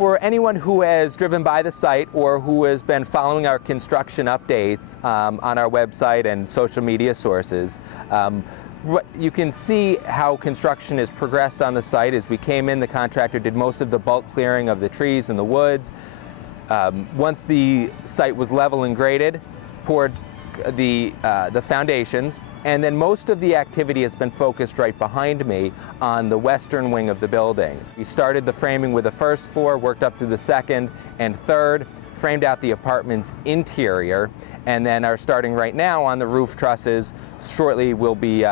For anyone who has driven by the site or who has been following our construction updates on our website and social media sources, you can see how construction has progressed on the site. As we came in, the contractor did most of the bulk clearing of the trees and the woods. Once the site was level and graded, poured the foundations, and then most of the activity has been focused right behind me on the western wing of the building. We started the framing with the first floor, worked up through the second and third, framed out the apartment's interior, and then are starting right now on the roof trusses. Shortly we'll be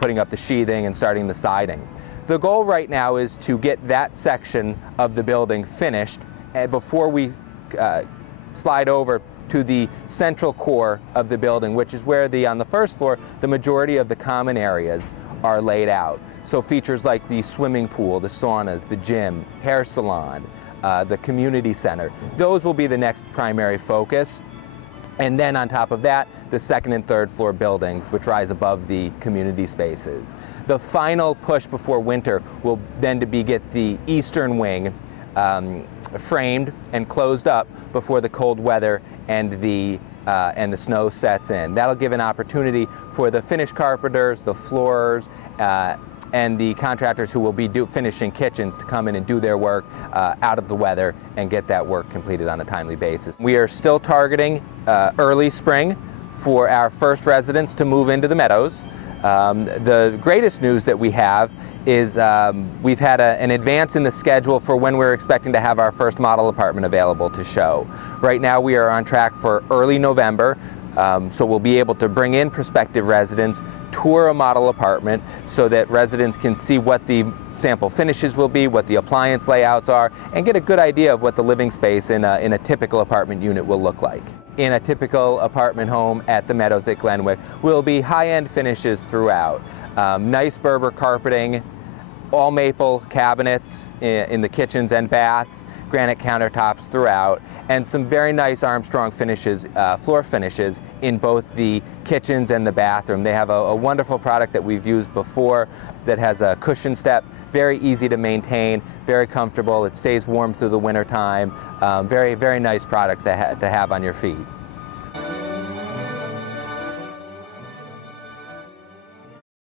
putting up the sheathing and starting the siding. The goal right now is to get that section of the building finished before we slide over to the central core of the building, which is where on the first floor, the majority of the common areas are laid out. So features like the swimming pool, the saunas, the gym, hair salon, the community center, those will be the next primary focus. And then on top of that, the second and third floor buildings, which rise above the community spaces. The final push before winter will then get the eastern wing framed and closed up before the cold weather and the snow sets in. That'll give an opportunity for the finish carpenters, the floorers, and the contractors who will be finishing kitchens to come in and do their work out of the weather and get that work completed on a timely basis. We are still targeting early spring for our first residents to move into the Meadows. The greatest news that we have is we've had an advance in the schedule for when we're expecting to have our first model apartment available to show. Right now we are on track for early November, so we'll be able to bring in prospective residents, tour a model apartment so that residents can see what the sample finishes will be, what the appliance layouts are, and get a good idea of what the living space in a typical apartment unit will look like. In a typical apartment home at the Meadows at Glenwyck will be high-end finishes throughout. Nice Berber carpeting, all maple cabinets in the kitchens and baths, granite countertops throughout, and some very nice Armstrong finishes, floor finishes in both the kitchens and the bathroom. They have a wonderful product that we've used before that has a cushion step, very easy to maintain, very comfortable. It stays warm through the winter time. Very, very nice product to have on your feet.